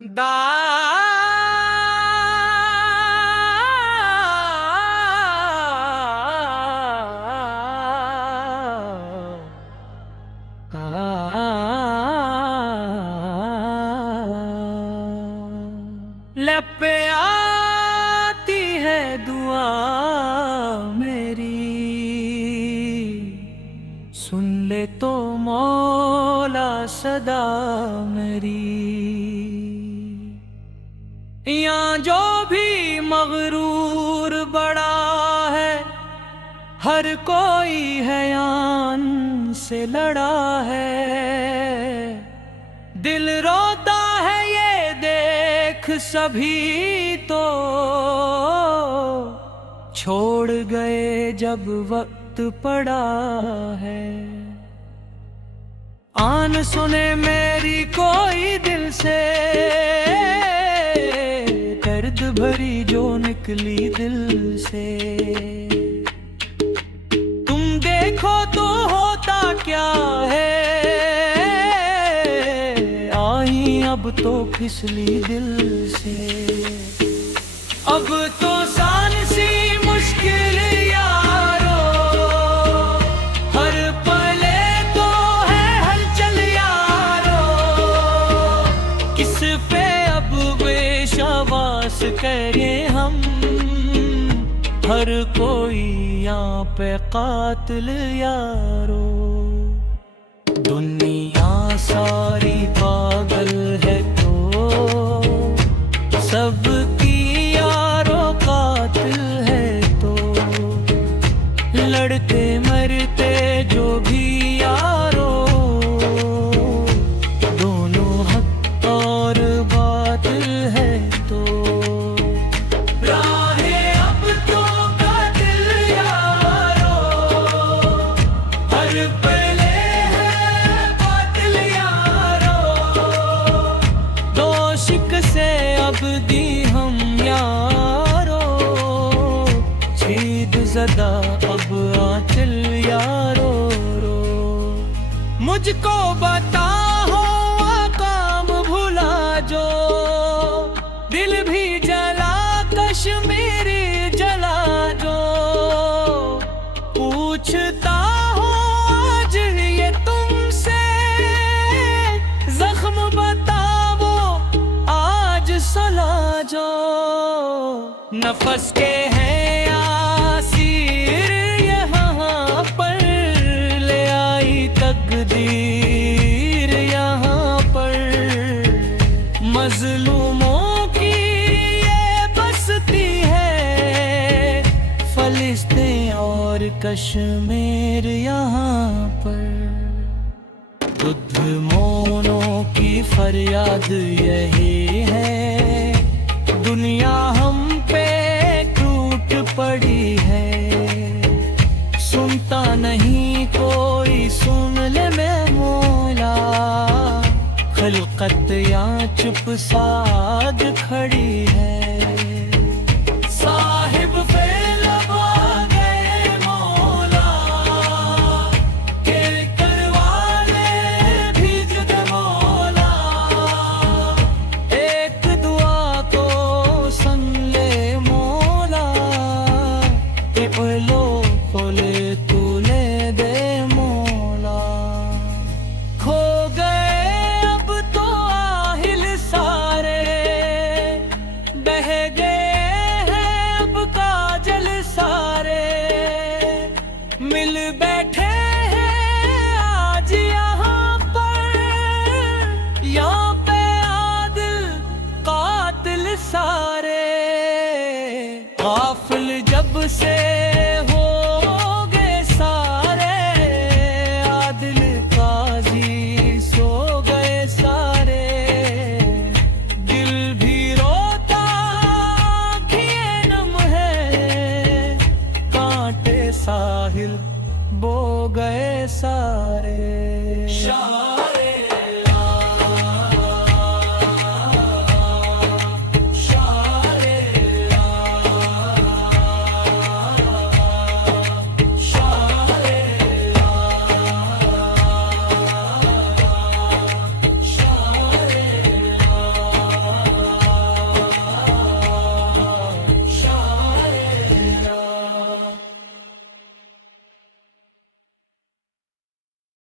दा लब पे आती है दुआ मेरी, सुन ले तो मौला सदा मेरी। यहाँ जो भी मगरूर बड़ा है, हर कोई है यान से लड़ा है। दिल रोता है ये देख सभी तो, छोड़ गए जब वक्त पड़ा है। आन सुने मेरी कोई दिल से, दर्द भरी जो निकली दिल से। तुम देखो तो होता क्या है, आई अब तो फिसली दिल से। अब तो सान सी मुश्किल यारो, हर पले तो है हलचल यारो। किस पे अब विश्वास करें हम, हर कोई यहाँ पे कातिल यारो। दुनिया सारी पागल है तो, सबकी यारो कातिल है तो। लड़ते मरते जो भी यारो, दोनों हक और बातिल है तो। राहें अब तो कातिल यारो, हर पले है बातिल यारो। दोशिक से अब दी हम यारो, छीद ज़दा अब आंचल यारो रो। मुझको बता हो काम भुला जो, दिल भी जला कश्मीरी जला जो। पूछता हो आज ये तुमसे, जख्म बताओ आज सला जो। नफस के हैं आसीर यहाँ पर, ले आई तकदीर यहाँ पर। मजलूमों की ये बसती है, फलिस्तीन और कश्मीर यहाँ पर। दुध मोनों की फरियाद यही है, दुनिया हम पे टूट पड़ी है। सुनता नहीं कोई, सुन ले मैं मौला। खलकत यहाँ चुप साध खड़ी है। साहिब पे लबा गए मौला, के करवाले भीज दे मौला। एक दुआ को सुन ले मौला, लो खोले तू ले दे मौला। खो गए अब तो आहिल सारे, बह गए हैं अब काजल सारे। मिल बैठे हैं आज यहाँ पर, यहाँ पे आदिल कातिल सारे। गाफिल जब से